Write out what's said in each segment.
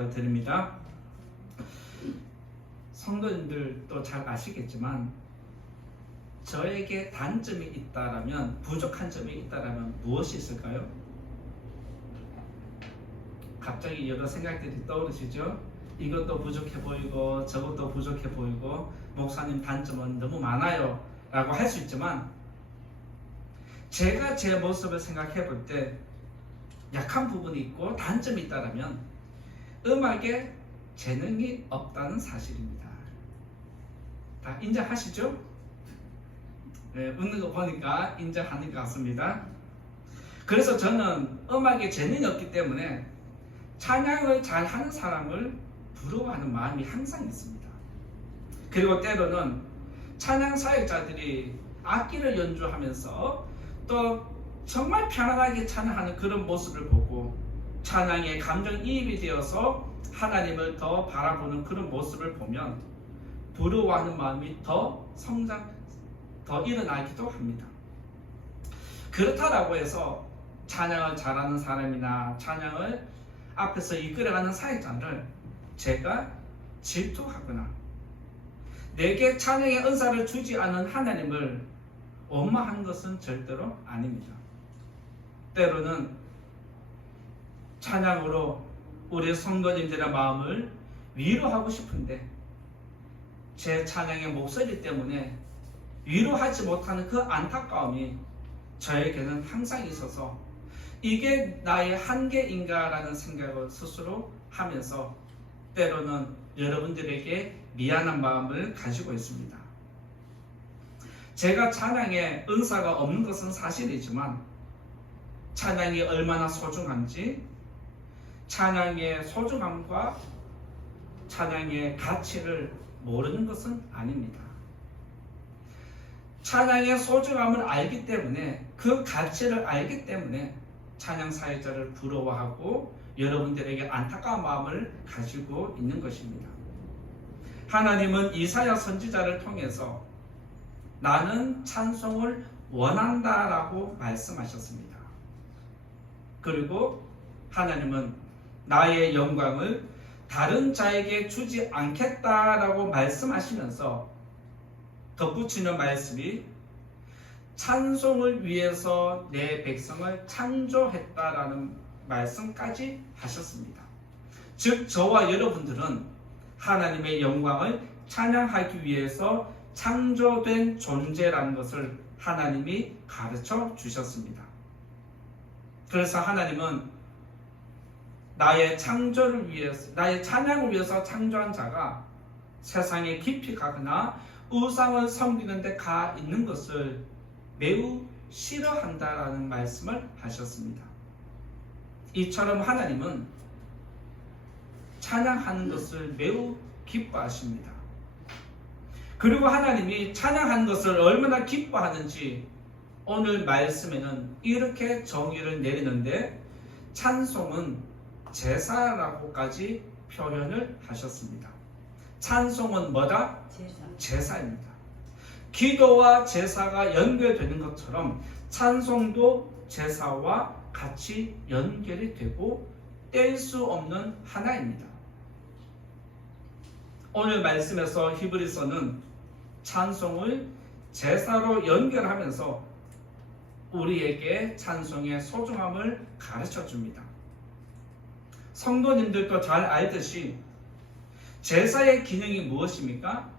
부탁을 드립니다. 성도님들도 잘 아시겠지만 저에게 단점이 있다라면, 부족한 점이 있다라면 무엇이 있을까요? 갑자기 여러 생각들이 떠오르시죠? 이것도 부족해 보이고 저것도 부족해 보이고 목사님 단점은 너무 많아요 라고 할 수 있지만, 제가 제 모습을 생각해 볼 때 약한 부분이 있고 단점이 있다면 음악에 재능이 없다는 사실입니다. 다 인정하시죠? 네, 웃는 거 보니까 인정하는 것 같습니다. 그래서 저는 음악에 재능이 없기 때문에 찬양을 잘하는 사람을 부러워하는 마음이 항상 있습니다. 그리고 때로는 찬양 사역자들이 악기를 연주하면서 또 정말 편안하게 찬양하는 그런 모습을 보고 찬양에 감정이입이 되어서 하나님을 더 바라보는 그런 모습을 보면 부러워하는 마음이 더 일어나기도 합니다. 그렇다라고 해서 찬양을 잘하는 사람이나 찬양을 앞에서 이끌어가는 사역자를 제가 질투하거나 내게 찬양의 은사를 주지 않은 하나님을 원망한 것은 절대로 아닙니다. 때로는 찬양으로 우리 성도님들의 마음을 위로하고 싶은데 제 찬양의 목소리 때문에 위로하지 못하는 그 안타까움이 저에게는 항상 있어서 이게 나의 한계인가라는 생각을 스스로 하면서 때로는 여러분들에게 미안한 마음을 가지고 있습니다. 제가 찬양에 은사가 없는 것은 사실이지만 찬양이 얼마나 소중한지, 찬양의 소중함과 찬양의 가치를 모르는 것은 아닙니다. 찬양의 소중함을 알기 때문에, 그 가치를 알기 때문에 찬양 사역자를 부러워하고 여러분들에게 안타까운 마음을 가지고 있는 것입니다. 하나님은 이사야 선지자를 통해서 나는 찬송을 원한다라고 말씀하셨습니다. 그리고 하나님은 나의 영광을 다른 자에게 주지 않겠다라고 말씀하시면서 덧붙이는 말씀이 찬송을 위해서 내 백성을 창조했다라는 말씀까지 하셨습니다. 즉 저와 여러분들은 하나님의 영광을 찬양하기 위해서 창조된 존재라는 것을 하나님이 가르쳐 주셨습니다. 그래서 하나님은 나의 창조를 위해서, 나의 찬양을 위해서 창조한 자가 세상에 깊이 가거나 우상을 섬기는 데 가 있는 것을 매우 싫어한다라는 말씀을 하셨습니다. 이처럼 하나님은 찬양하는 것을 매우 기뻐하십니다. 그리고 하나님이 찬양하는 것을 얼마나 기뻐하는지 오늘 말씀에는 이렇게 정의를 내리는데, 찬송은 제사라고까지 표현을 하셨습니다. 찬송은 뭐다? 제사입니다. 기도와 제사가 연결되는 것처럼 찬송도 제사와 같이 연결이 되고 뗄 수 없는 하나입니다. 오늘 말씀에서 히브리서는 찬송을 제사로 연결하면서 우리에게 찬송의 소중함을 가르쳐 줍니다. 성도님들도 잘 알듯이 제사의 기능이 무엇입니까?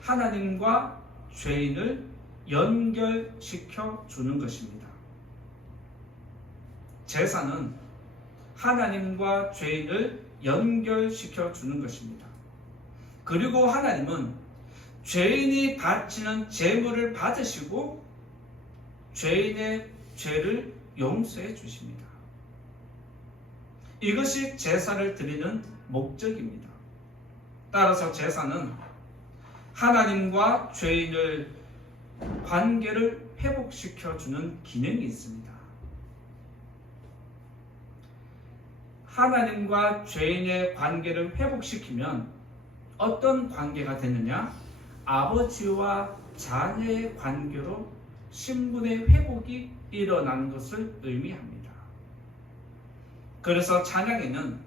하나님과 죄인을 연결시켜 주는 것입니다. 제사는 하나님과 죄인을 연결시켜 주는 것입니다. 그리고 하나님은 죄인이 바치는 제물을 받으시고 죄인의 죄를 용서해 주십니다. 이것이 제사를 드리는 목적입니다. 따라서 제사는 하나님과 죄인을 관계를 회복시켜 주는 기능이 있습니다. 하나님과 죄인의 관계를 회복시키면 어떤 관계가 되느냐? 아버지와 자녀의 관계로 신분의 회복이 일어나는 것을 의미합니다. 그래서 찬양에는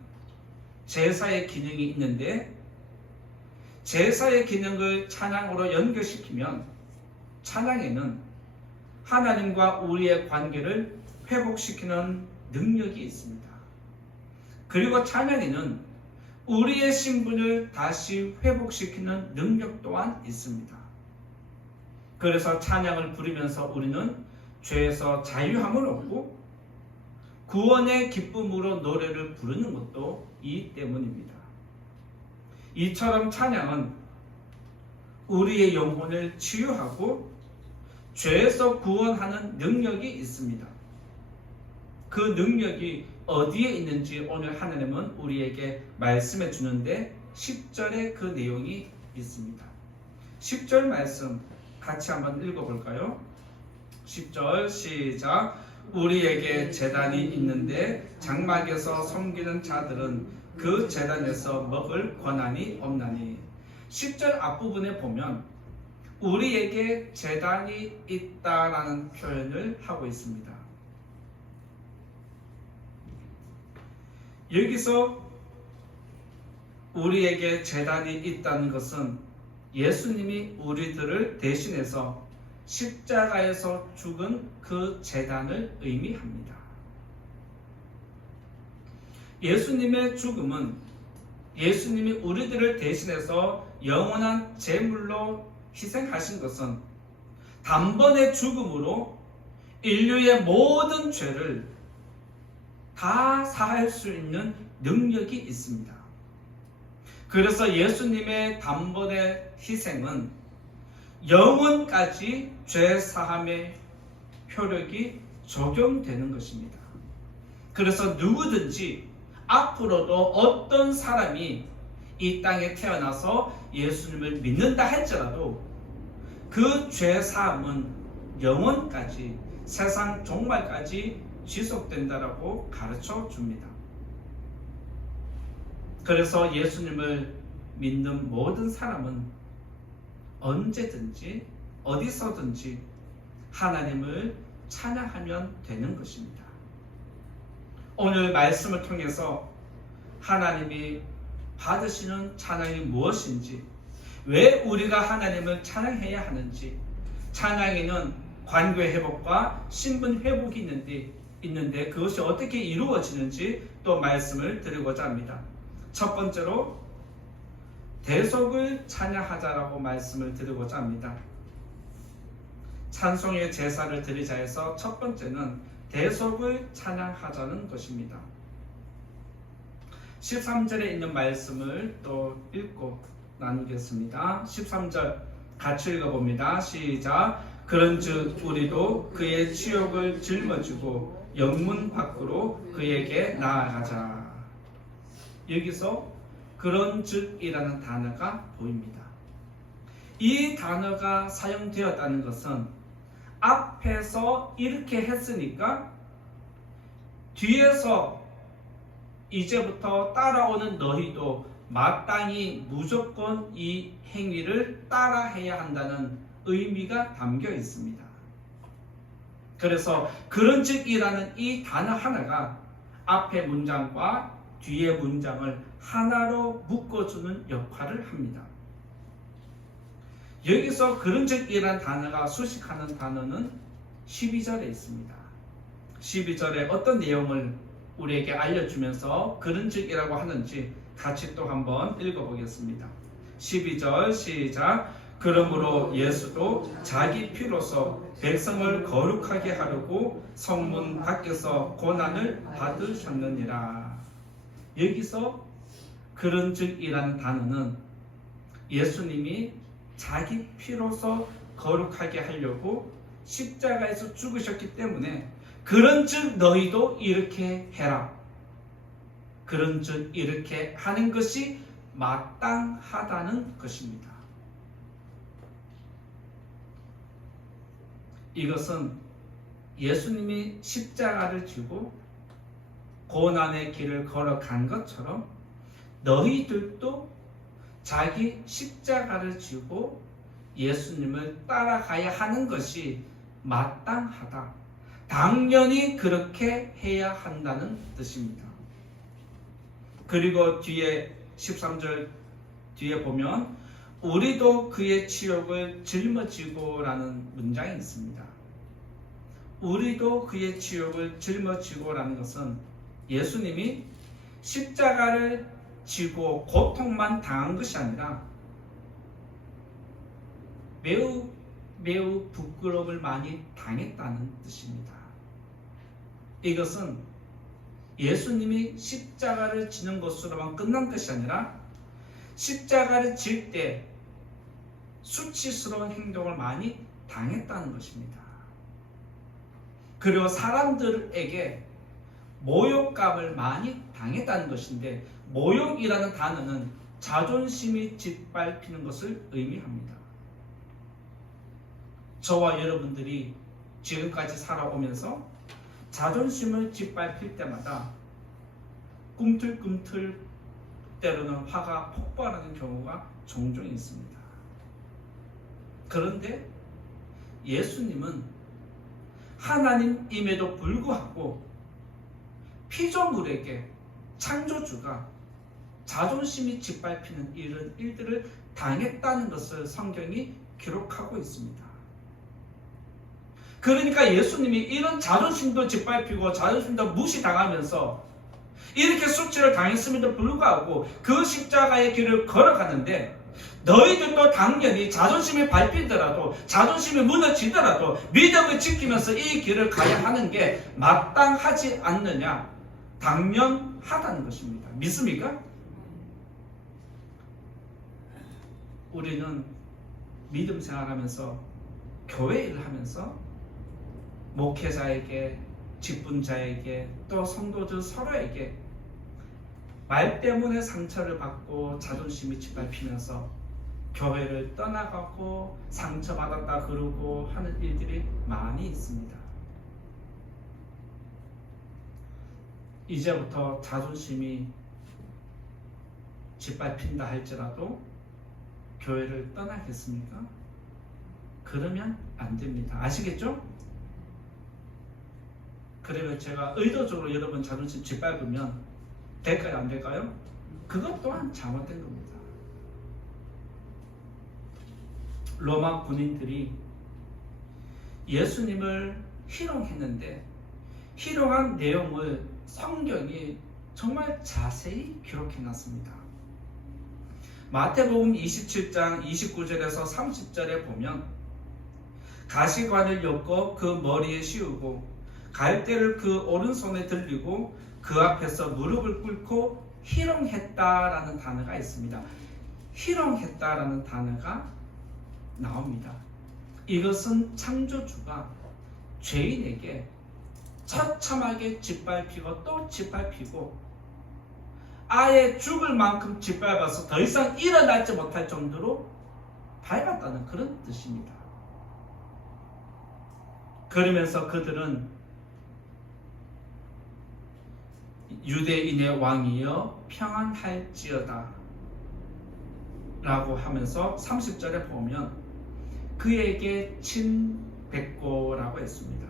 제사의 기능이 있는데 제사의 기능을 찬양으로 연결시키면 찬양에는 하나님과 우리의 관계를 회복시키는 능력이 있습니다. 그리고 찬양에는 우리의 신분을 다시 회복시키는 능력 또한 있습니다. 그래서 찬양을 부르면서 우리는 죄에서 자유함을 얻고 구원의 기쁨으로 노래를 부르는 것도 이 때문입니다. 이처럼 찬양은 우리의 영혼을 치유하고 죄에서 구원하는 능력이 있습니다. 그 능력이 어디에 있는지 오늘 하나님은 우리에게 말씀해 주는데 10절에 그 내용이 있습니다. 10절 말씀 같이 한번 읽어볼까요? 10절 시작. 우리에게 제단이 있는데 장막에서 섬기는 자들은 그 제단에서 먹을 권한이 없나니. 10절 앞부분에 보면 우리에게 제단이 있다라는 표현을 하고 있습니다. 여기서 우리에게 제단이 있다는 것은 예수님이 우리들을 대신해서 십자가에서 죽은 그 제단을 의미합니다. 예수님의 죽음은 예수님이 우리들을 대신해서 영원한 제물로 희생하신 것은 단번에 죽음으로 인류의 모든 죄를 다 사할 수 있는 능력이 있습니다. 그래서 예수님의 단번의 희생은 영원까지 죄 사함의 효력이 적용되는 것입니다. 그래서 누구든지 앞으로도 어떤 사람이 이 땅에 태어나서 예수님을 믿는다 할지라도 그 죄 사함은 영원까지 세상 종말까지 지속된다라고 가르쳐 줍니다. 그래서 예수님을 믿는 모든 사람은 언제든지 어디서든지 하나님을 찬양하면 되는 것입니다. 오늘 말씀을 통해서 하나님이 받으시는 찬양이 무엇인지, 왜 우리가 하나님을 찬양해야 하는지, 찬양에는 관계 회복과 신분 회복이 있는데 그것이 어떻게 이루어지는지 또 말씀을 드리고자 합니다. 첫 번째로 대속을 찬양하자라고 말씀을 드리고자 합니다. 찬송의 제사를 드리자 해서 첫 번째는 대속을 찬양하자는 것입니다. 13절에 있는 말씀을 또 읽고 나누겠습니다. 13절 같이 읽어봅니다. 시작. 그런즉 우리도 그의 치욕을 짊어지고 영문 밖으로 그에게 나아가자. 여기서 그런즉이라는 단어가 보입니다. 이 단어가 사용되었다는 것은 앞에서 이렇게 했으니까 뒤에서 이제부터 따라오는 너희도 마땅히 무조건 이 행위를 따라해야 한다는 의미가 담겨 있습니다. 그래서 그런즉이라는 이 단어 하나가 앞의 문장과 뒤의 문장을 하나로 묶어주는 역할을 합니다. 여기서 그런즉이라는 단어가 수식하는 단어는 12절에 있습니다. 12절에 어떤 내용을 우리에게 알려주면서 그런즉이라고 하는지 같이 또 한번 읽어보겠습니다. 12절 시작. 그러므로 예수도 자기 피로서 백성을 거룩하게 하려고 성문 밖에서 고난을 받으셨느니라. 여기서 그런즉이라는 단어는 예수님이 자기 피로서 거룩하게 하려고 십자가에서 죽으셨기 때문에 그런즉 너희도 이렇게 해라. 그런즉 이렇게 하는 것이 마땅하다는 것입니다. 이것은 예수님이 십자가를 지고 고난의 길을 걸어간 것처럼 너희들도 자기 십자가를 지고 예수님을 따라가야 하는 것이 마땅하다. 당연히 그렇게 해야 한다는 뜻입니다. 그리고 뒤에 13절 뒤에 보면 우리도 그의 치욕을 짊어지고 라는 문장이 있습니다. 우리도 그의 치욕을 짊어지고 라는 것은 예수님이 십자가를 지고 고통만 당한 것이 아니라 매우 부끄러움을 많이 당했다는 뜻입니다. 이것은 예수님이 십자가를 지는 것으로만 끝난 것이 아니라 십자가를 질 때 수치스러운 행동을 많이 당했다는 것입니다. 그리고 사람들에게 모욕감을 많이 당했다는 것인데, 모욕이라는 단어는 자존심이 짓밟히는 것을 의미합니다. 저와 여러분들이 지금까지 살아오면서 자존심을 짓밟힐 때마다 꿈틀꿈틀 때로는 화가 폭발하는 경우가 종종 있습니다. 그런데 예수님은 하나님임에도 불구하고 피조물에게 창조주가 자존심이 짓밟히는 이런 일들을 당했다는 것을 성경이 기록하고 있습니다. 그러니까 예수님이 이런 자존심도 짓밟히고 자존심도 무시당하면서 이렇게 수치를 당했음에도 불구하고 그 십자가의 길을 걸어가는데, 너희들도 당연히 자존심이 밟히더라도, 자존심이 무너지더라도 믿음을 지키면서 이 길을 가야 하는 게 마땅하지 않느냐? 당연하다는 것입니다. 믿습니까? 우리는 믿음 생활하면서, 교회 일을 하면서 목회자에게, 직분자에게, 또 성도들 서로에게 말 때문에 상처를 받고 자존심이 짓밟히면서 교회를 떠나가고 상처받았다 그러고 하는 일들이 많이 있습니다. 이제부터 자존심이 짓밟힌다 할지라도 교회를 떠나겠습니까? 그러면 안 됩니다. 아시겠죠? 그러면 제가 의도적으로 여러분 자존심 짓밟으면 될까요? 안 될까요? 그것 또한 잘못된 겁니다. 로마 군인들이 예수님을 희롱했는데 희롱한 내용을 성경이 정말 자세히 기록해놨습니다. 마태복음 27장 29절에서 30절에 보면 가시관을 엮어 그 머리에 씌우고 갈대를 그 오른손에 들리고 그 앞에서 무릎을 꿇고 희롱했다라는 단어가 있습니다. 희롱했다라는 단어가 나옵니다. 이것은 창조주가 죄인에게 처참하게 짓밟히고 또 짓밟히고 아예 죽을 만큼 짓밟아서 더 이상 일어나지 못할 정도로 밟았다는 그런 뜻입니다. 그러면서 그들은 유대인의 왕이여 평안할지어다 라고 하면서 30절에 보면 그에게 침 뱉고라고 했습니다.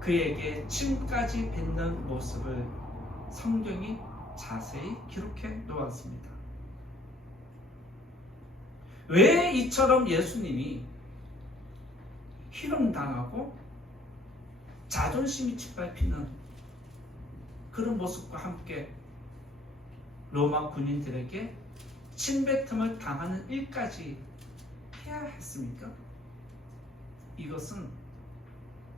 그에게 침까지 뱉는 모습을 성경이 자세히 기록해 놓았습니다. 왜 이처럼 예수님이 희롱당하고 자존심이 짓밟히는 그런 모습과 함께 로마 군인들에게 침뱉음을 당하는 일까지 해야 했습니까? 이것은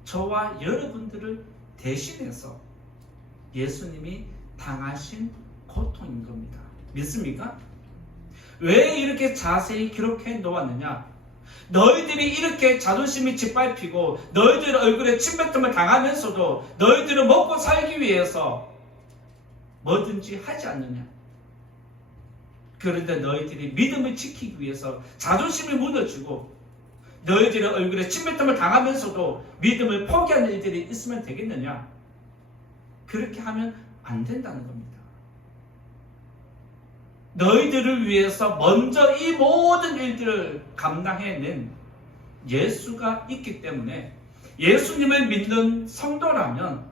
저와 여러분들을 대신해서 예수님이 당하신 고통인 겁니다. 믿습니까? 왜 이렇게 자세히 기록해 놓았느냐? 너희들이 이렇게 자존심이 짓밟히고 너희들 얼굴에 침뱉음을 당하면서도 너희들은 먹고 살기 위해서 뭐든지 하지 않느냐? 그런데 너희들이 믿음을 지키기 위해서 자존심이 무너지고 너희들의 얼굴에 침뱉음을 당하면서도 믿음을 포기하는 일들이 있으면 되겠느냐? 그렇게 하면 안 된다는 겁니다. 너희들을 위해서 먼저 이 모든 일들을 감당해낸 예수가 있기 때문에 예수님을 믿는 성도라면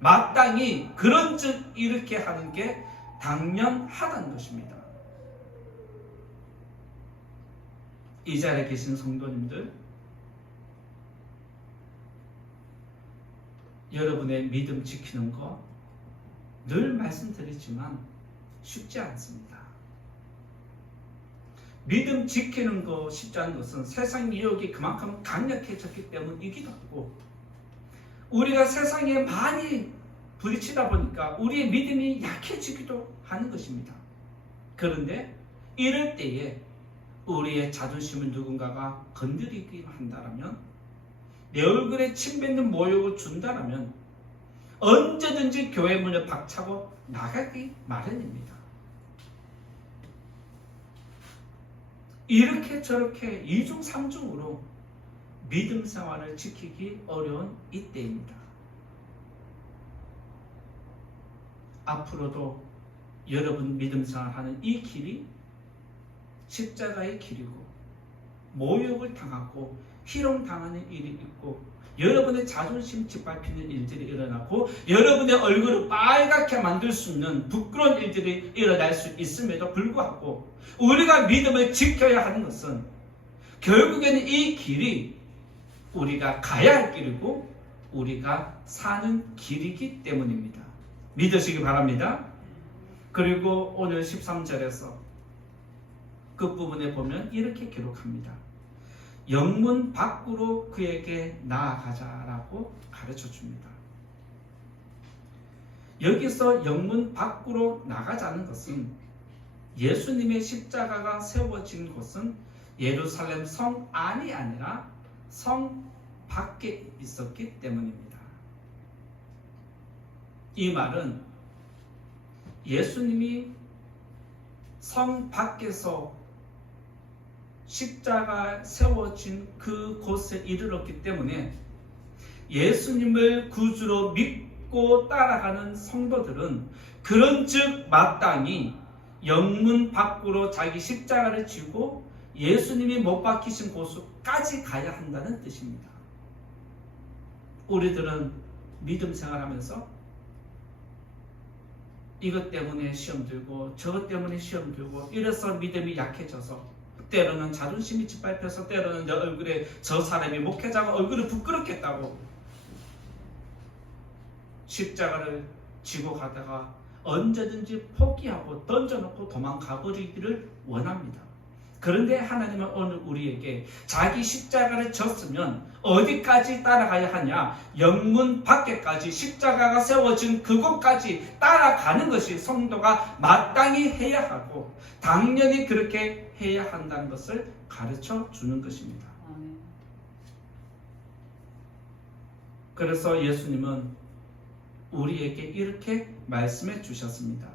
마땅히 그런즉 이렇게 하는 게 당연하다는 것입니다. 이 자리에 계신 성도님들, 여러분의 믿음 지키는 거 늘 말씀드리지만 쉽지 않습니다. 믿음 지키는 거 쉽지 않은 것은 세상 유혹이 그만큼 강력해졌기 때문이기도 하고, 우리가 세상에 많이 부딪히다 보니까 우리의 믿음이 약해지기도 하는 것입니다. 그런데 이럴 때에 우리의 자존심을 누군가가 건드리기 한다면, 내 얼굴에 침 뱉는 모욕을 준다면 언제든지 교회 문을 박차고 나가기 마련입니다. 이렇게 저렇게 이중 삼중으로 믿음 생활을 지키기 어려운 이때입니다. 앞으로도 여러분 믿음 생활하는 이 길이 십자가의 길이고, 모욕을 당하고 희롱당하는 일이 있고, 여러분의 자존심 짓밟히는 일들이 일어나고, 여러분의 얼굴을 빨갛게 만들 수 있는 부끄러운 일들이 일어날 수 있음에도 불구하고, 우리가 믿음을 지켜야 하는 것은 결국에는 이 길이 우리가 가야 할 길이고 우리가 사는 길이기 때문입니다. 믿으시기 바랍니다. 그리고 오늘 13절에서 끝부분에 보면 이렇게 기록합니다. 영문 밖으로 그에게 나아가자라고 가르쳐 줍니다. 여기서 영문 밖으로 나가자는 것은 예수님의 십자가가 세워진 곳은 예루살렘 성 안이 아니라 성 밖에 있었기 때문입니다. 이 말은 예수님이 성 밖에서 십자가 세워진 그곳에 이르렀기 때문에 예수님을 구주로 믿고 따라가는 성도들은 그런즉 마땅히 영문 밖으로 자기 십자가를 지고 예수님이 못 박히신 곳까지 가야 한다는 뜻입니다. 우리들은 믿음 생활하면서 이것 때문에 시험 들고 저것 때문에 시험 들고 이래서 믿음이 약해져서, 때로는 자존심이 짓밟혀서, 때로는 내 얼굴에 저 사람이 목회자가 얼굴을 부끄럽게 했다고 십자가를 지고 가다가 언제든지 포기하고 던져놓고 도망가 버리기를 원합니다. 그런데 하나님은 오늘 우리에게 자기 십자가를 졌으면 어디까지 따라가야 하냐? 영문 밖에까지, 십자가가 세워진 그곳까지 따라가는 것이 성도가 마땅히 해야 하고 당연히 그렇게 해야 한다는 것을 가르쳐 주는 것입니다. 그래서 예수님은 우리에게 이렇게 말씀해 주셨습니다.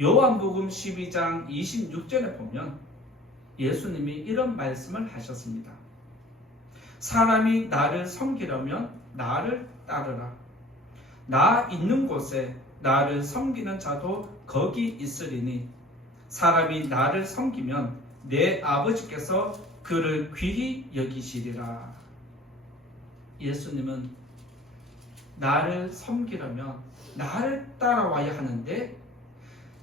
요한복음 12장 26절에 보면 예수님이 이런 말씀을 하셨습니다. 사람이 나를 섬기려면 나를 따르라. 나 있는 곳에 나를 섬기는 자도 거기 있으리니 사람이 나를 섬기면 내 아버지께서 그를 귀히 여기시리라. 예수님은 나를 섬기려면 나를 따라와야 하는데,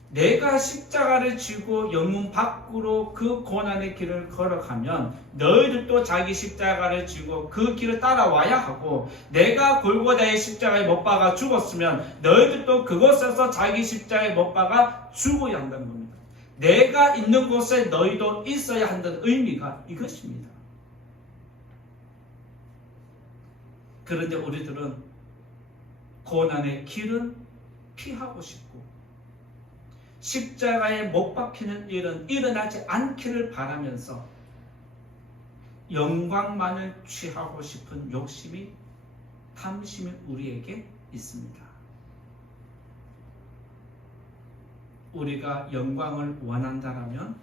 내가 십자가를 지고 영문 밖으로 그 고난의 길을 걸어가면 너희들도 자기 십자가를 지고 그 길을 따라와야 하고, 내가 골고다의 십자가에 못 박아 죽었으면 너희들도 그곳에서 자기 십자가에 못 박아 죽어야 한다는 겁니다. 내가 있는 곳에 너희도 있어야 한다는 의미가 이것입니다. 그런데 우리들은 고난의 길은 피하고 싶고 십자가에 못 박히는 일은 일어나지 않기를 바라면서 영광만을 취하고 싶은 욕심이, 탐심이 우리에게 있습니다. 우리가 영광을 원한다면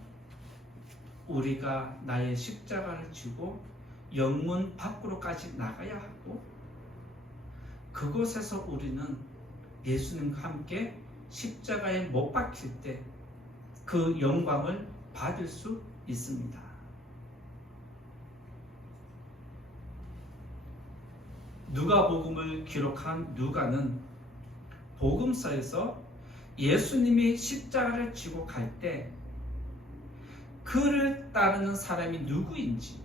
우리가 나의 십자가를 지고 영문 밖으로까지 나가야 하고, 그곳에서 우리는 예수님과 함께 십자가에 못 박힐 때 그 영광을 받을 수 있습니다. 누가복음을 기록한 누가는 복음서에서 예수님이 십자가를 지고 갈 때 그를 따르는 사람이 누구인지,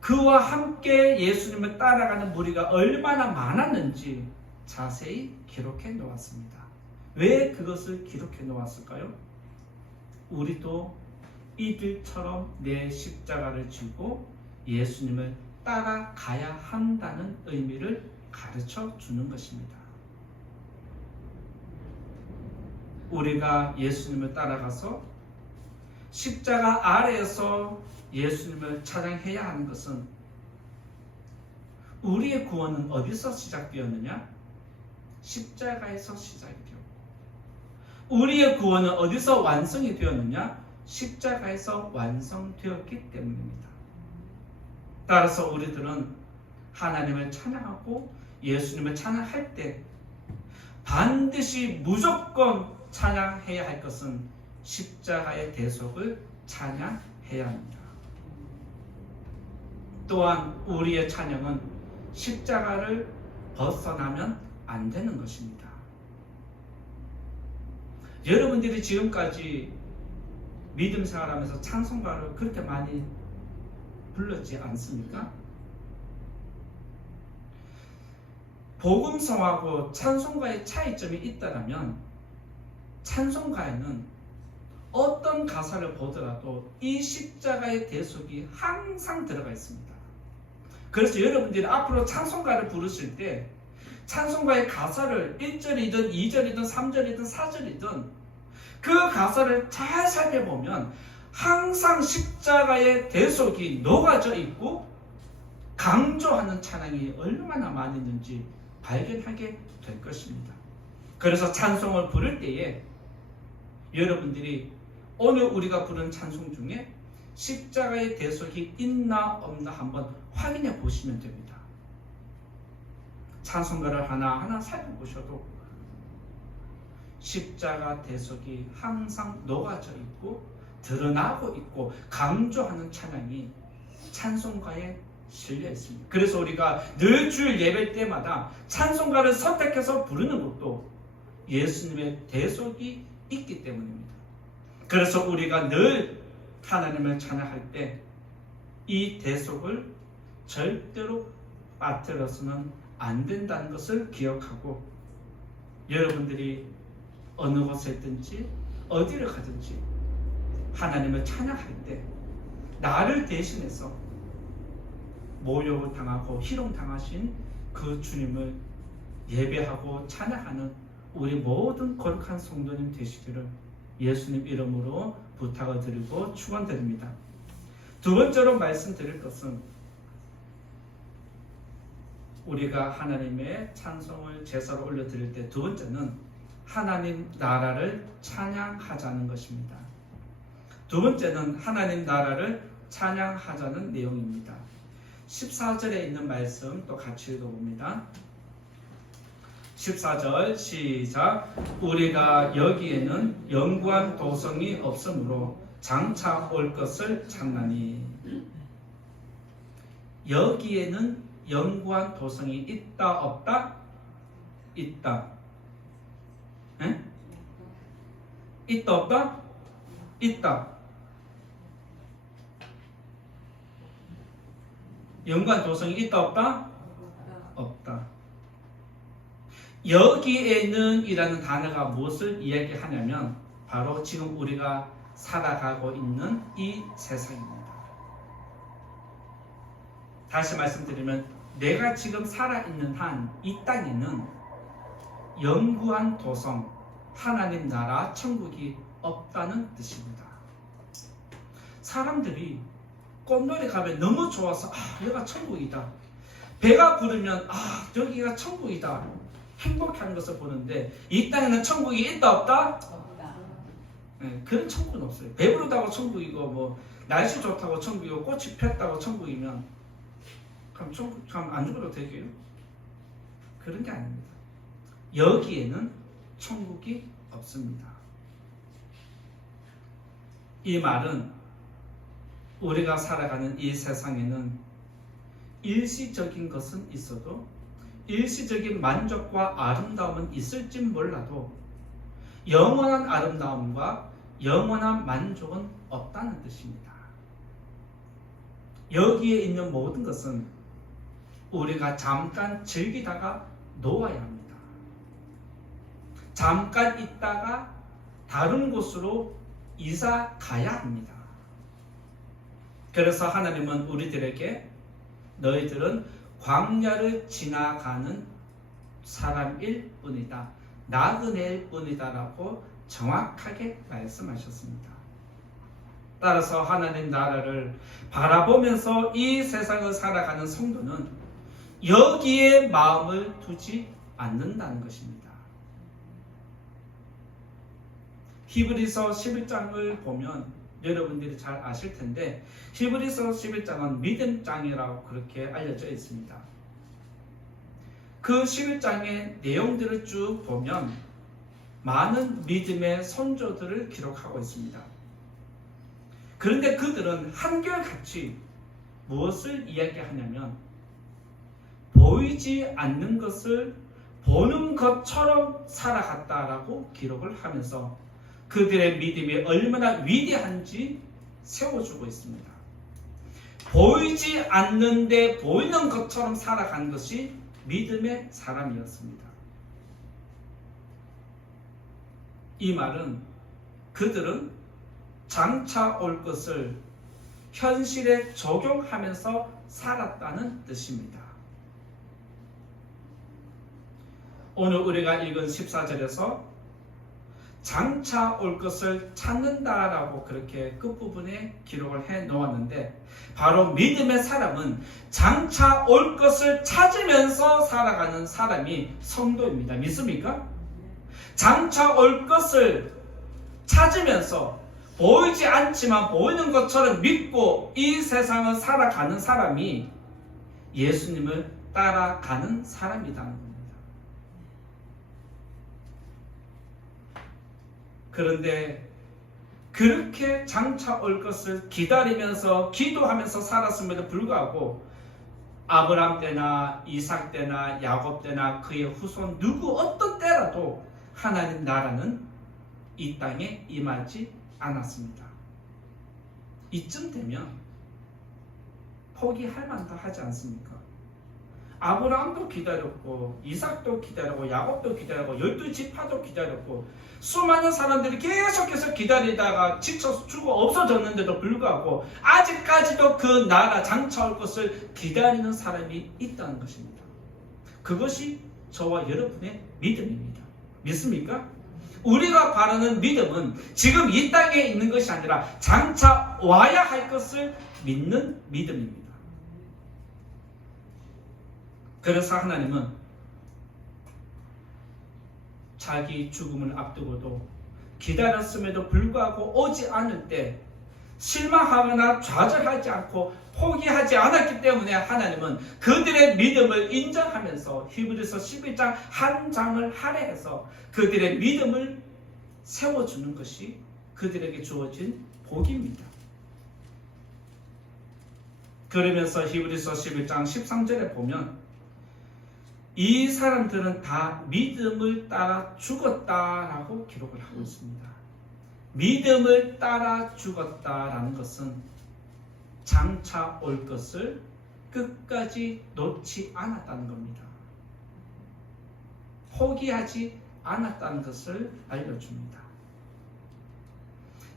그와 함께 예수님을 따라가는 무리가 얼마나 많았는지 자세히 기록해 놓았습니다. 왜 그것을 기록해 놓았을까요? 우리도 이들처럼 내 십자가를 지고 예수님을 따라가야 한다는 의미를 가르쳐 주는 것입니다. 우리가 예수님을 따라가서 십자가 아래에서 예수님을 찬양해야 하는 것은 우리의 구원은 어디서 시작되었느냐? 십자가에서 시작이 되었고, 우리의 구원은 어디서 완성이 되었느냐? 십자가에서 완성되었기 때문입니다. 따라서 우리들은 하나님을 찬양하고 예수님을 찬양할 때 반드시 무조건 찬양해야 할 것은 십자가의 대속을 찬양해야 합니다. 또한 우리의 찬양은 십자가를 벗어나면 안 되는 것입니다. 여러분들이 지금까지 믿음 생활하면서 찬송가를 그렇게 많이 불렀지 않습니까? 복음성하고 찬송가의 차이점이 있다면 찬송가에는 어떤 가사를 보더라도 이 십자가의 대속이 항상 들어가 있습니다. 그래서 여러분들이 앞으로 찬송가를 부르실 때 찬송가의 가사를 1절이든 2절이든 3절이든 4절이든 그 가사를 잘 살펴보면 항상 십자가의 대속이 녹아져 있고 강조하는 찬양이 얼마나 많이 있는지 발견하게 될 것입니다. 그래서 찬송을 부를 때에 여러분들이 오늘 우리가 부른 찬송 중에 십자가의 대속이 있나 없나 한번 확인해 보시면 됩니다. 찬송가를 하나하나 살펴보셔도 십자가 대속이 항상 녹아져 있고 드러나고 있고 강조하는 찬양이 찬송가에 실려 있습니다. 그래서 우리가 늘 주일 예배 때마다 찬송가를 선택해서 부르는 것도 예수님의 대속이 있기 때문입니다. 그래서 우리가 늘 하나님을 찬양할 때 이 대속을 절대로 빠뜨려서는 안 된다는 것을 기억하고 여러분들이 어느 곳에 있든지 어디를 가든지 하나님을 찬양할 때 나를 대신해서 모욕을 당하고 희롱당하신 그 주님을 예배하고 찬양하는 우리 모든 거룩한 성도님 되시기를 예수님 이름으로 부탁을 드리고 축원드립니다. 두 번째로 말씀드릴 것은 우리가 하나님의 찬송을 제사로 올려드릴 때 두 번째는 하나님 나라를 찬양하자는 것입니다. 두 번째는 하나님 나라를 찬양하자는 내용입니다. 14절에 있는 말씀 또 같이 읽어봅니다. 14절 시작. 우리가 여기에는 영구한 도성이 없으므로 장차 올 것을 찾나니. 여기에는 영구한 도성이 있다 없다? 있다. 에? 있다 없다? 있다. 영구한 도성이 있다 없다? 없다. 여기에는 이라는 단어가 무엇을 이야기하냐면 바로 지금 우리가 살아가고 있는 이 세상입니다. 다시 말씀드리면 내가 지금 살아있는 한 이 땅에는 영구한 도성, 하나님 나라, 천국이 없다는 뜻입니다. 사람들이 꽃놀이 가면 너무 좋아서 여기가 천국이다. 배가 부르면 여기가 천국이다. 행복한 것을 보는데 이 땅에는 천국이 있다 없다? 없다. 네, 그런 천국은 없어요. 배부르다고 천국이고 뭐 날씨 좋다고 천국이고 꽃이 폈다고 천국이면 그럼 천국 안 죽어도 되게요? 그런 게 아닙니다. 여기에는 천국이 없습니다. 이 말은 우리가 살아가는 이 세상에는 일시적인 것은 있어도 일시적인 만족과 아름다움은 있을지 몰라도 영원한 아름다움과 영원한 만족은 없다는 뜻입니다. 여기에 있는 모든 것은 우리가 잠깐 즐기다가 놓아야 합니다. 잠깐 있다가 다른 곳으로 이사 가야 합니다. 그래서 하나님은 우리들에게 너희들은 광야를 지나가는 사람일 뿐이다, 나그네일 뿐이다 라고 정확하게 말씀하셨습니다. 따라서 하나님 나라를 바라보면서 이 세상을 살아가는 성도는 여기에 마음을 두지 않는다는 것입니다. 히브리서 11장을 보면 여러분들이 잘 아실 텐데 히브리서 11장은 믿음장이라고 그렇게 알려져 있습니다. 그 11장의 내용들을 쭉 보면 많은 믿음의 선조들을 기록하고 있습니다. 그런데 그들은 한결같이 무엇을 이야기하냐면 보이지 않는 것을 보는 것처럼 살아갔다라고 기록을 하면서 그들의 믿음이 얼마나 위대한지 세워주고 있습니다. 보이지 않는데 보이는 것처럼 살아간 것이 믿음의 사람이었습니다. 이 말은 그들은 장차 올 것을 현실에 적용하면서 살았다는 뜻입니다. 오늘 우리가 읽은 14절에서 장차 올 것을 찾는다라고 그렇게 끝부분에 기록을 해 놓았는데 바로 믿음의 사람은 장차 올 것을 찾으면서 살아가는 사람이 성도입니다. 믿습니까? 장차 올 것을 찾으면서 보이지 않지만 보이는 것처럼 믿고 이 세상을 살아가는 사람이 예수님을 따라가는 사람이라는 겁니다. 그런데 그렇게 장차 올 것을 기다리면서 기도하면서 살았음에도 불구하고 아브라함 때나 이삭 때나 야곱 때나 그의 후손 누구 어떤 때라도 하나님 나라는 이 땅에 임하지 않았습니다. 이쯤 되면 포기할 만도 하지 않습니까? 아브라함도 기다렸고 이삭도 기다렸고 야곱도 기다렸고 12지파도 기다렸고 수많은 사람들이 계속해서 기다리다가 지쳐서 죽어 없어졌는데도 불구하고 아직까지도 그 나라 장차 올 것을 기다리는 사람이 있다는 것입니다. 그것이 저와 여러분의 믿음입니다. 믿습니까? 우리가 바라는 믿음은 지금 이 땅에 있는 것이 아니라 장차 와야 할 것을 믿는 믿음입니다. 그래서 하나님은 자기 죽음을 앞두고도 기다렸음에도 불구하고 오지 않을 때 실망하거나 좌절하지 않고 포기하지 않았기 때문에 하나님은 그들의 믿음을 인정하면서 히브리서 11장 한 장을 할애해서 그들의 믿음을 세워주는 것이 그들에게 주어진 복입니다. 그러면서 히브리서 11장 13절에 보면 이 사람들은 다 믿음을 따라 죽었다라고 기록을 하고 있습니다. 믿음을 따라 죽었다라는 것은 장차 올 것을 끝까지 놓지 않았다는 겁니다. 포기하지 않았다는 것을 알려줍니다.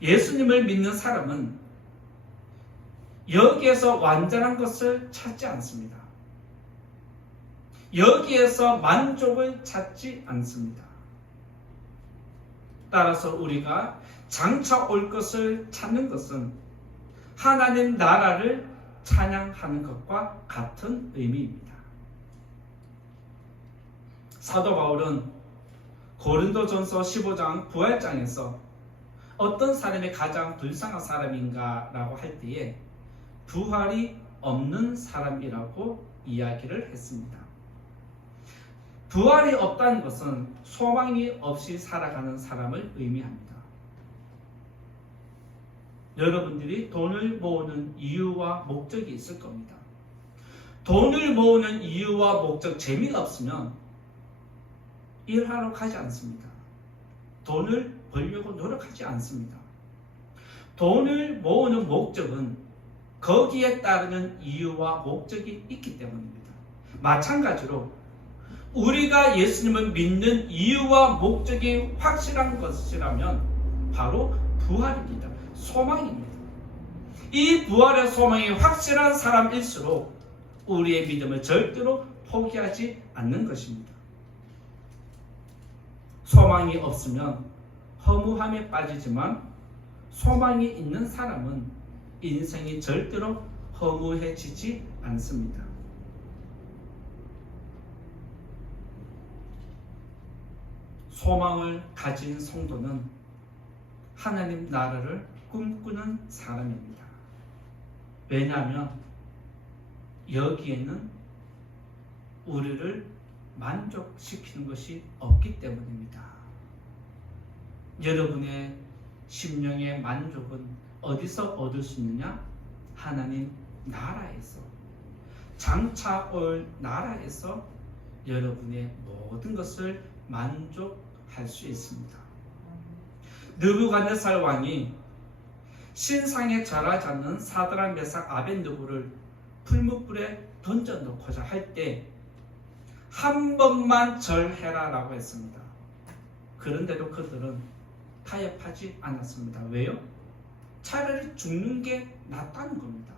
예수님을 믿는 사람은 여기에서 완전한 것을 찾지 않습니다. 여기에서 만족을 찾지 않습니다. 따라서 우리가 장차 올 것을 찾는 것은 하나님 나라를 찬양하는 것과 같은 의미입니다. 사도 바울은 고린도전서 15장 부활장에서 어떤 사람이 가장 불쌍한 사람인가 라고 할 때에 부활이 없는 사람이라고 이야기를 했습니다. 부활이 없다는 것은 소망이 없이 살아가는 사람을 의미합니다. 여러분들이 돈을 모으는 이유와 목적이 있을 겁니다. 돈을 모으는 이유와 목적, 재미가 없으면 일하러 가지 않습니다. 돈을 벌려고 노력하지 않습니다. 돈을 모으는 목적은 거기에 따르는 이유와 목적이 있기 때문입니다. 마찬가지로 우리가 예수님을 믿는 이유와 목적이 확실한 것이라면 바로 부활입니다. 소망입니다. 이 부활의 소망이 확실한 사람일수록 우리의 믿음을 절대로 포기하지 않는 것입니다. 소망이 없으면 허무함에 빠지지만 소망이 있는 사람은 인생이 절대로 허무해지지 않습니다. 소망을 가진 성도는 하나님 나라를 꿈꾸는 사람입니다. 왜냐하면 여기에는 우리를 만족시키는 것이 없기 때문입니다. 여러분의 심령의 만족은 어디서 얻을 수 있느냐? 하나님 나라에서, 장차 올 나라에서 여러분의 모든 것을 만족할 수 있습니다. 느부갓네살 왕이 신상에 절하지 않는 사드락 메삭 아벤느고를 풀무불에 던져놓고자 할 때 한 번만 절해라 라고 했습니다. 그런데도 그들은 타협하지 않았습니다. 왜요? 차라리 죽는 게 낫다는 겁니다.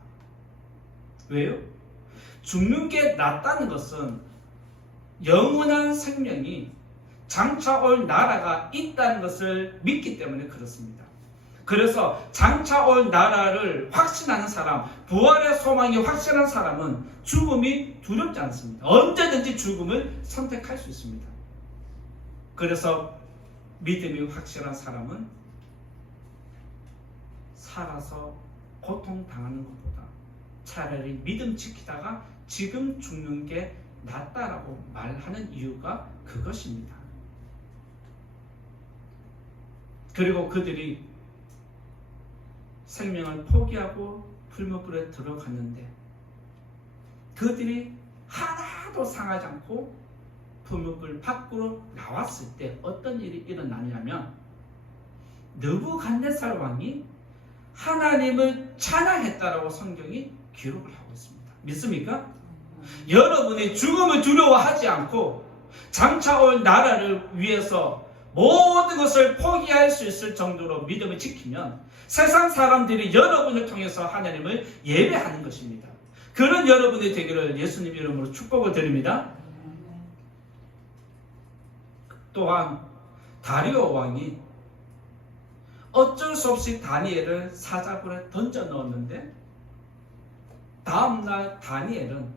왜요? 죽는 게 낫다는 것은 영원한 생명이 장차 올 나라가 있다는 것을 믿기 때문에 그렇습니다. 그래서 장차 올 나라를 확신하는 사람, 부활의 소망이 확실한 사람은 죽음이 두렵지 않습니다. 언제든지 죽음을 선택할 수 있습니다. 그래서 믿음이 확실한 사람은 살아서 고통당하는 것보다 차라리 믿음 지키다가 지금 죽는 게 낫다라고 말하는 이유가 그것입니다. 그리고 그들이 생명을 포기하고 풀무불에 들어갔는데 그들이 하나도 상하지 않고 풀무불 밖으로 나왔을 때 어떤 일이 일어나냐면 느부갓네살 왕이 하나님을 찬양했다라고 성경이 기록을 하고 있습니다. 믿습니까? 여러분이 죽음을 두려워하지 않고 장차 올 나라를 위해서 모든 것을 포기할 수 있을 정도로 믿음을 지키면 세상 사람들이 여러분을 통해서 하나님을 예배하는 것입니다. 그런 여러분이 되기를 예수님 이름으로 축복을 드립니다. 또한 다리오 왕이 어쩔 수 없이 다니엘을 사자굴에 던져 넣었는데 다음날 다니엘은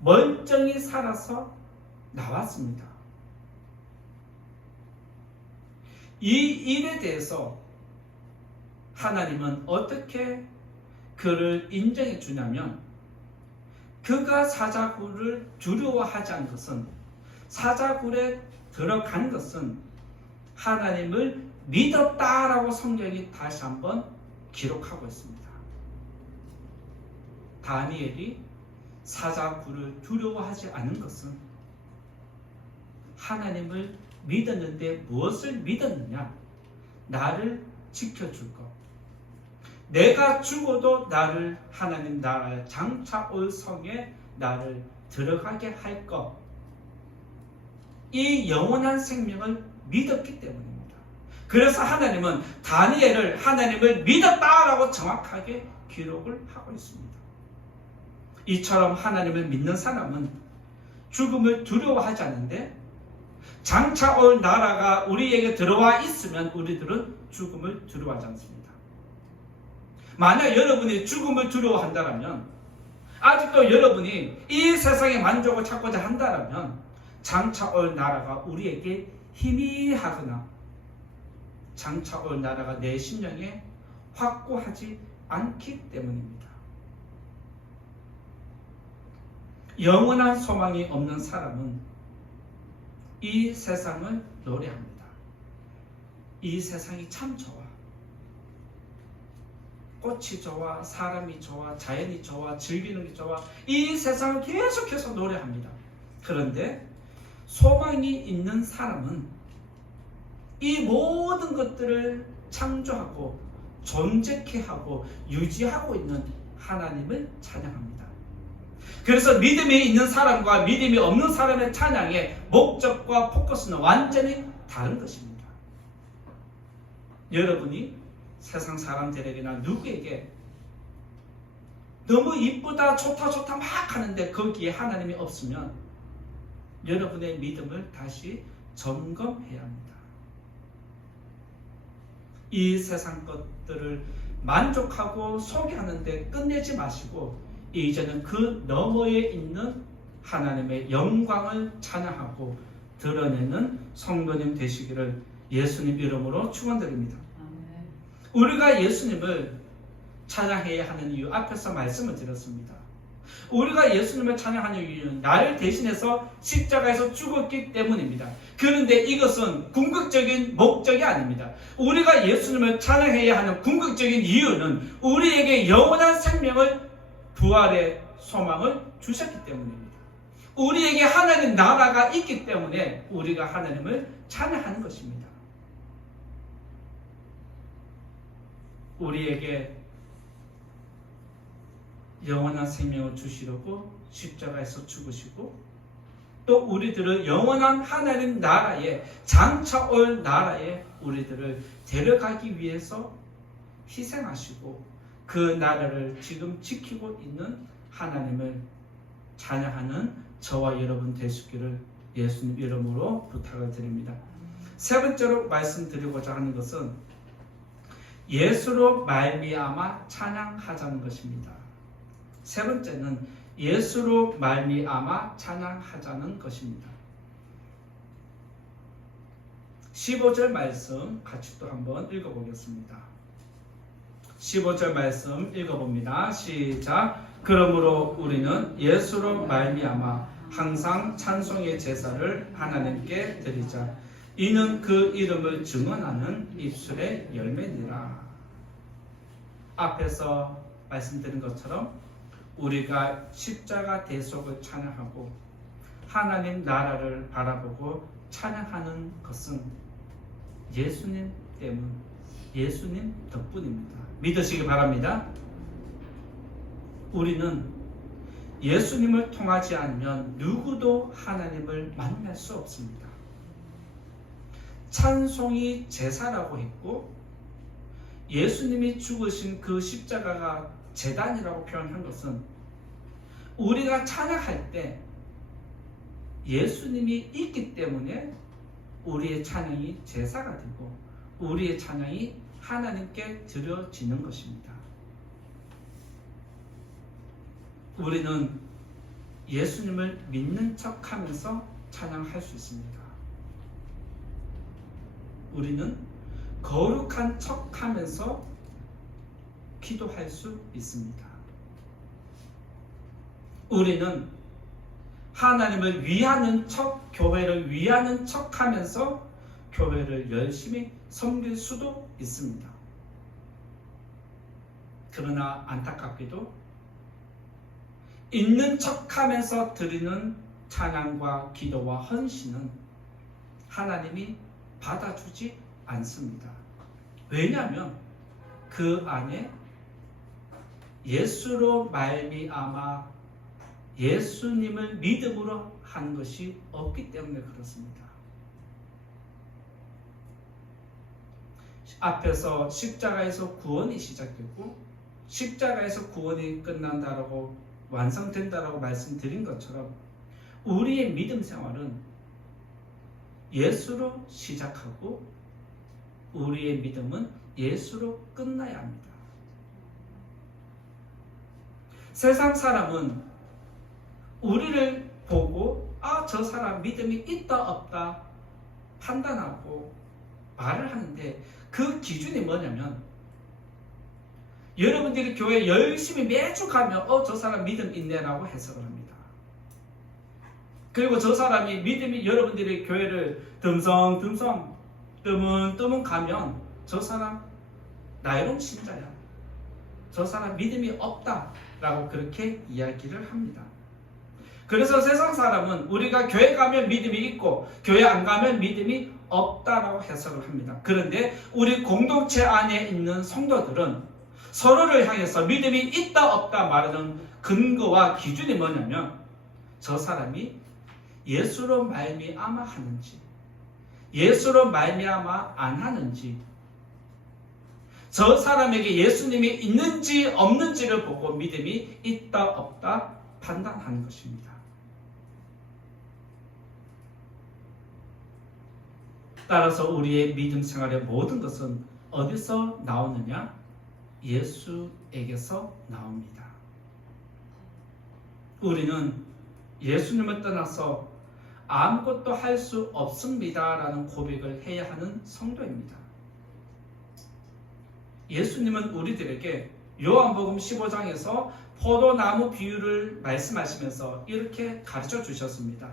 멀쩡히 살아서 나왔습니다. 이 일에 대해서 하나님은 어떻게 그를 인정해 주냐면 그가 사자굴을 두려워하지 않은 것은, 사자굴에 들어간 것은 하나님을 믿었다라고 성경이 다시 한번 기록하고 있습니다. 다니엘이 사자굴을 두려워하지 않은 것은 하나님을 믿었는데 무엇을 믿었느냐? 나를 지켜줄 것. 내가 죽어도 나를 하나님 나라의 장차 올 성에 나를 들어가게 할 것. 이 영원한 생명을 믿었기 때문입니다. 그래서 하나님은 다니엘을 하나님을 믿었다라고 정확하게 기록을 하고 있습니다. 이처럼 하나님을 믿는 사람은 죽음을 두려워하지 않는데 장차 올 나라가 우리에게 들어와 있으면 우리들은 죽음을 두려워하지 않습니다. 만약 여러분이 죽음을 두려워한다면, 아직도 여러분이 이 세상의 만족을 찾고자 한다면 장차 올 나라가 우리에게 희미하거나 장차 올 나라가 내 심령에 확고하지 않기 때문입니다. 영원한 소망이 없는 사람은 이 세상을 노래합니다. 이 세상이 참 좋아. 꽃이 좋아, 사람이 좋아, 자연이 좋아, 즐기는 게 좋아, 이 세상을 계속해서 노래합니다. 그런데 소망이 있는 사람은 이 모든 것들을 창조하고 존재케 하고 유지하고 있는 하나님을 찬양합니다. 그래서 믿음이 있는 사람과 믿음이 없는 사람의 찬양의 목적과 포커스는 완전히 다른 것입니다. 여러분이 세상 사람들에게나 누구에게 너무 이쁘다 좋다 막 하는데 거기에 하나님이 없으면 여러분의 믿음을 다시 점검해야 합니다. 이 세상 것들을 만족하고 소개하는데 끝내지 마시고 이제는 그 너머에 있는 하나님의 영광을 찬양하고 드러내는 성도님 되시기를 예수님 이름으로 축원드립니다. 우리가 예수님을 찬양해야 하는 이유, 앞에서 말씀을 드렸습니다. 우리가 예수님을 찬양하는 이유는 나를 대신해서 십자가에서 죽었기 때문입니다. 그런데 이것은 궁극적인 목적이 아닙니다. 우리가 예수님을 찬양해야 하는 궁극적인 이유는 우리에게 영원한 생명을, 부활의 소망을 주셨기 때문입니다. 우리에게 하나님 나라가 있기 때문에 우리가 하나님을 찬양하는 것입니다. 우리에게 영원한 생명을 주시려고 십자가에서 죽으시고 또 우리들을 영원한 하나님 나라에, 장차올 나라에 우리들을 데려가기 위해서 희생하시고 그 나라를 지금 지키고 있는 하나님을 찬양하는 저와 여러분 되시기를 예수님 이름으로 부탁을 드립니다. 세 번째로 말씀드리고자 하는 것은 예수로 말미암아 찬양하자는 것입니다. 세 번째는 예수로 말미암아 찬양하자는 것입니다. 15절 말씀 같이 또 한번 읽어보겠습니다. 15절 말씀 읽어봅니다. 시작. 그러므로 우리는 예수로 말미암아 항상 찬송의 제사를 하나님께 드리자. 이는 그 이름을 증언하는 입술의 열매니라. 앞에서 말씀드린 것처럼 우리가 십자가 대속을 찬양하고 하나님 나라를 바라보고 찬양하는 것은 예수님 때문, 예수님 덕분입니다. 믿으시기 바랍니다. 우리는 예수님을 통하지 않으면 누구도 하나님을 만날 수 없습니다. 찬송이 제사라고 했고 예수님이 죽으신 그 십자가가 제단이라고 표현한 것은 우리가 찬양할 때 예수님이 있기 때문에 우리의 찬양이 제사가 되고 우리의 찬양이 하나님께 드려지는 것입니다. 우리는 예수님을 믿는 척하면서 찬양할 수 있습니다. 우리는 거룩한 척하면서 기도할 수 있습니다. 우리는 하나님을 위하는 척, 교회를 위하는 척하면서 교회를 열심히 섬길 수도 있습니다. 그러나 안타깝게도 있는 척하면서 드리는 찬양과 기도와 헌신은 하나님이 받아주지 않습니다. 왜냐하면 그 안에 예수로 말미암아 예수님을 믿음으로 하는 것이 없기 때문에 그렇습니다. 앞에서 십자가에서 구원이 시작됐고 십자가에서 구원이 끝난다라고 완성된다라고 말씀드린 것처럼 우리의 믿음 생활은 예수로 시작하고 우리의 믿음은 예수로 끝나야 합니다. 세상 사람은 우리를 보고 저 사람 믿음이 있다 없다 판단하고 말을 하는데 그 기준이 뭐냐면 여러분들이 교회 열심히 매주 가면 저 사람 믿음 있네라고 해석을 합니다. 그리고 저 사람이 믿음이 여러분들이 교회를 듬성듬성 뜨문뜨문 가면 저 사람 나이롱 신자야. 저 사람 믿음이 없다라고 그렇게 이야기를 합니다. 그래서 세상 사람은 우리가 교회 가면 믿음이 있고 교회 안 가면 믿음이 없다라고 해석을 합니다. 그런데 우리 공동체 안에 있는 성도들은 서로를 향해서 믿음이 있다 없다 말하는 근거와 기준이 뭐냐면 저 사람이 예수로 말미암아 하는지 예수로 말미암아 안 하는지 저 사람에게 예수님이 있는지 없는지를 보고 믿음이 있다 없다 판단하는 것입니다. 따라서 우리의 믿음 생활의 모든 것은 어디서 나오느냐? 예수에게서 나옵니다. 우리는 예수님을 떠나서 아무것도 할 수 없습니다라는 고백을 해야 하는 성도입니다. 예수님은 우리들에게 요한복음 15장에서 포도나무 비유를 말씀하시면서 이렇게 가르쳐 주셨습니다.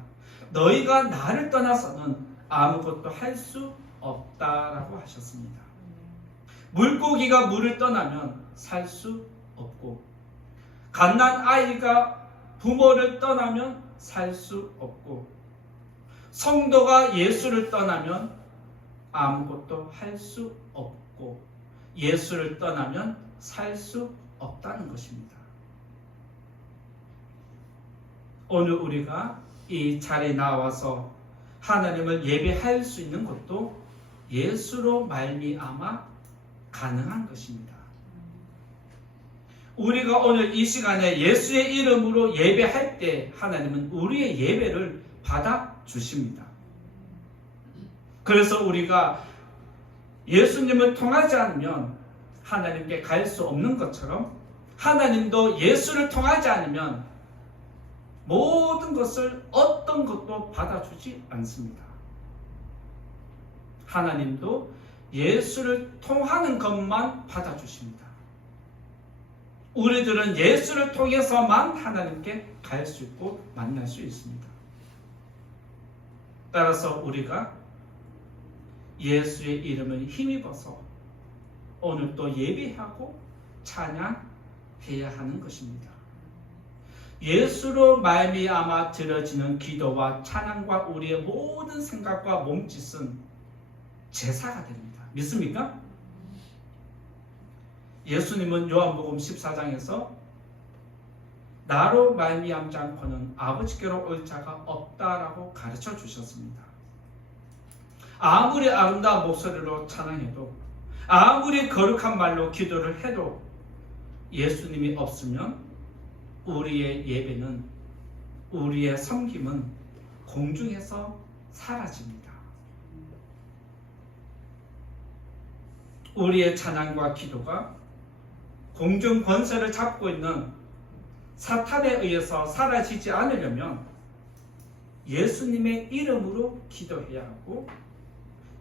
너희가 나를 떠나서는 아무것도 할 수 없다라고 하셨습니다. 물고기가 물을 떠나면 살 수 없고 갓난 아이가 부모를 떠나면 살 수 없고 성도가 예수를 떠나면 아무것도 할 수 없고 예수를 떠나면 살 수 없다는 것입니다. 오늘 우리가 이 자리에 나와서 하나님을 예배할 수 있는 것도 예수로 말미암아 가능한 것입니다. 우리가 오늘 이 시간에 예수의 이름으로 예배할 때 하나님은 우리의 예배를 받아 주십니다. 그래서 우리가 예수님을 통하지 않으면 하나님께 갈 수 없는 것처럼 하나님도 예수를 통하지 않으면 모든 것을 어떤 것도 받아주지 않습니다. 하나님도 예수를 통하는 것만 받아주십니다. 우리들은 예수를 통해서만 하나님께 갈 수 있고 만날 수 있습니다. 따라서 우리가 예수의 이름을 힘입어서 오늘 또 예배하고 찬양해야 하는 것입니다. 예수로 말미암아 드려지는 기도와 찬양과 우리의 모든 생각과 몸짓은 제사가 됩니다. 믿습니까? 예수님은 요한복음 14장에서 나로 말미암지 않고는 아버지께로 올 자가 없다라고 가르쳐 주셨습니다. 아무리 아름다운 목소리로 찬양해도 아무리 거룩한 말로 기도를 해도 예수님이 없으면 우리의 예배는 우리의 섬김은 공중에서 사라집니다. 우리의 찬양과 기도가 공중 권세를 잡고 있는 사탄에 의해서 사라지지 않으려면 예수님의 이름으로 기도해야 하고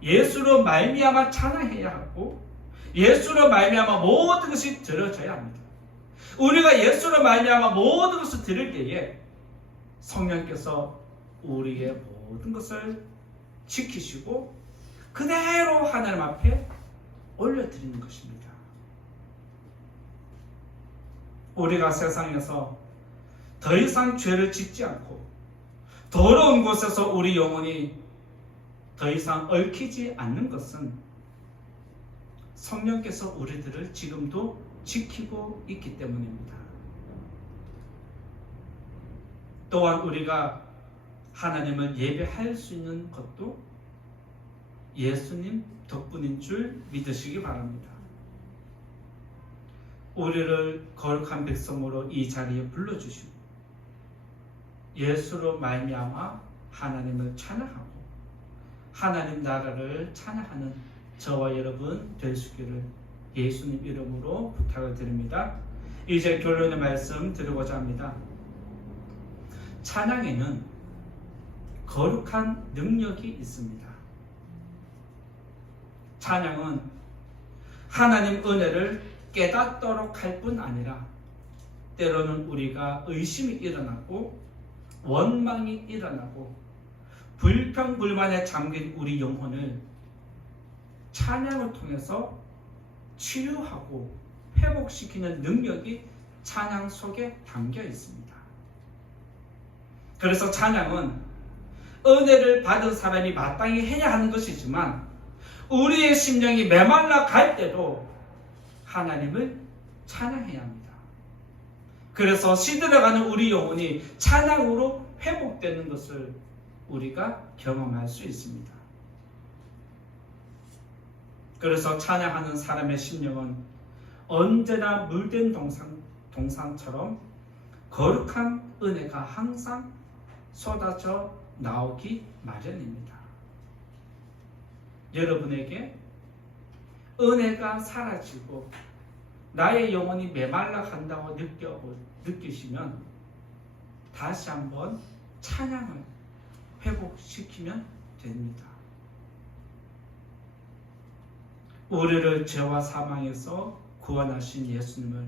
예수로 말미암아 찬양해야 하고 예수로 말미암아 모든 것이 드려져야 합니다. 우리가 예수로 말미암아 모든 것을 드릴 때에 성령께서 우리의 모든 것을 지키시고 그대로 하나님 앞에 올려드리는 것입니다. 우리가 세상에서 더 이상 죄를 짓지 않고 더러운 곳에서 우리 영혼이 더 이상 얽히지 않는 것은 성령께서 우리들을 지금도 지키고 있기 때문입니다. 또한 우리가 하나님을 예배할 수 있는 것도 예수님 덕분인 줄 믿으시기 바랍니다. 우리를 거룩한 백성으로 이 자리에 불러주시고 예수로 말미암아 하나님을 찬양하고 하나님 나라를 찬양하는 저와 여러분 될 수 있기를 예수님 이름으로 부탁을 드립니다. 이제 결론의 말씀 드리고자 합니다. 찬양에는 거룩한 능력이 있습니다. 찬양은 하나님 은혜를 깨닫도록 할 뿐 아니라 때로는 우리가 의심이 일어나고 원망이 일어나고 불평불만에 잠긴 우리 영혼을 찬양을 통해서 치유하고 회복시키는 능력이 찬양 속에 담겨 있습니다. 그래서 찬양은 은혜를 받은 사람이 마땅히 해야 하는 것이지만 우리의 심령이 메말라 갈 때도 하나님을 찬양해야 합니다. 그래서 시들어가는 우리 영혼이 찬양으로 회복되는 것을 우리가 경험할 수 있습니다. 그래서 찬양하는 사람의 심령은 언제나 물된 동상처럼 거룩한 은혜가 항상 쏟아져 나오기 마련입니다. 여러분에게 은혜가 사라지고 나의 영혼이 메말라 간다고 느끼시면 다시 한번 찬양을 회복시키면 됩니다. 우리를 죄와 사망에서 구원하신 예수님을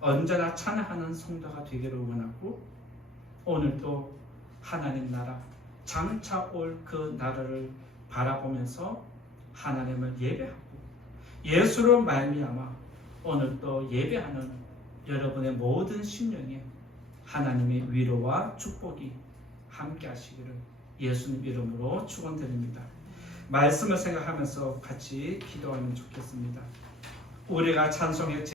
언제나 찬양하는 성도가 되기를 원하고 오늘도 하나님 나라 장차 올 그 나라를 바라보면서 하나님을 예배하고 예수로 말미암아 오늘도 예배하는 여러분의 모든 심령에 하나님의 위로와 축복이 함께 하시기를 예수님 이름으로 축원드립니다. 말씀을 생각하면서 같이 기도하면 좋겠습니다. 우리가 찬송의